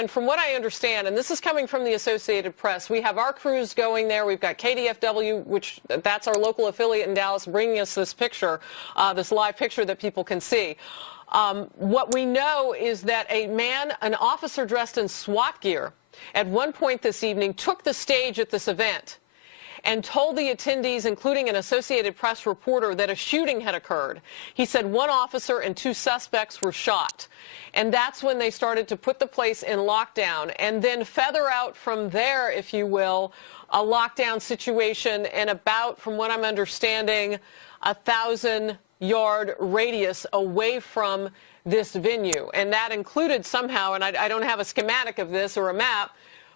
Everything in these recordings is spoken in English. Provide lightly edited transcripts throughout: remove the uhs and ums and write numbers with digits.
And from what I understand, and this is coming from the Associated Press, we have our crews going there. We've got KDFW, which that's our local affiliate in Dallas, bringing us this picture, this live picture that people can see. What we know is that an officer dressed in SWAT gear, at one point this evening took the stage at this event and told the attendees, including an Associated Press reporter, that a shooting had occurred. He said one officer and two suspects were shot. And that's when they started to put the place in lockdown and then feather out from there, if you will, a lockdown situation in about, from what I'm understanding, 1,000-yard radius away from this venue. And that included somehow, and I don't have a schematic of this or a map,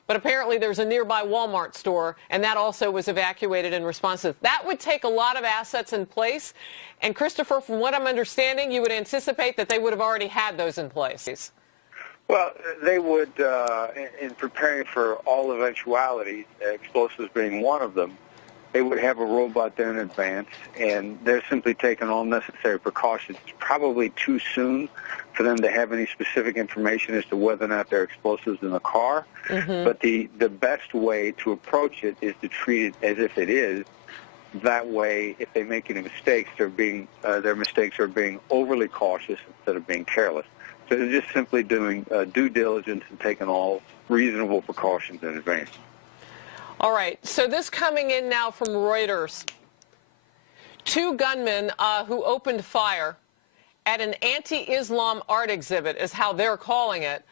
but apparently there's a nearby Walmart store, and that also was evacuated in response to this. That would take a lot of assets in place. And, Christopher, from what I'm understanding, you would anticipate that they would have already had those in place. Well, they would, in preparing for all eventualities, explosives being one of them, they would have a robot there in advance, and they're simply taking all necessary precautions. It's probably too soon for them to have any specific information as to whether or not there are explosives in the car. But the best way to approach it is to treat it as if it is. That way, if they make any mistakes, their mistakes are being overly cautious instead of being careless. So they're just simply doing due diligence and taking all reasonable precautions in advance. All right, so this coming in now from Reuters. Two gunmen who opened fire at an anti-Islam art exhibit, is how they're calling it,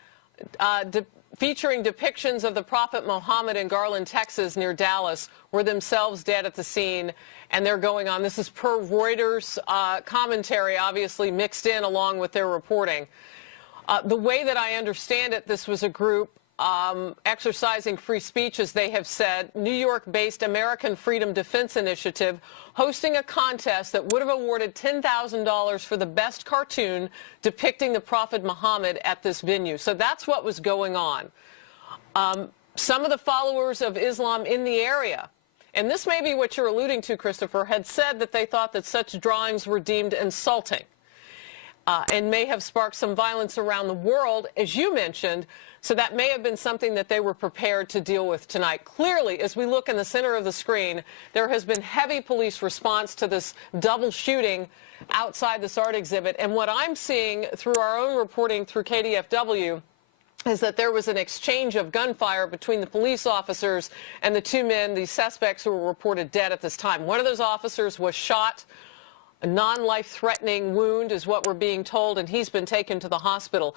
featuring depictions of the Prophet Muhammad in Garland, Texas, near Dallas, were themselves dead at the scene, and they're going on. This is per Reuters commentary, obviously mixed in along with their reporting. The way that I understand it, this was a group exercising free speech, as they have said, New York-based American Freedom Defense Initiative, hosting a contest that would have awarded $10,000 for the best cartoon depicting the Prophet Muhammad at this venue. So that's what was going on. Some of the followers of Islam in the area, and this may be what you're alluding to, Christopher, had said that they thought that such drawings were deemed insulting and may have sparked some violence around the world, as you mentioned. So that may have been something that they were prepared to deal with tonight. Clearly, as we look in the center of the screen, there has been heavy police response to this double shooting outside this art exhibit. And what I'm seeing through our own reporting through KDFW is that there was an exchange of gunfire between the police officers and the two men, the suspects, who were reported dead at this time. One of those officers was shot. A non-life-threatening wound is what we're being told, and he's been taken to the hospital.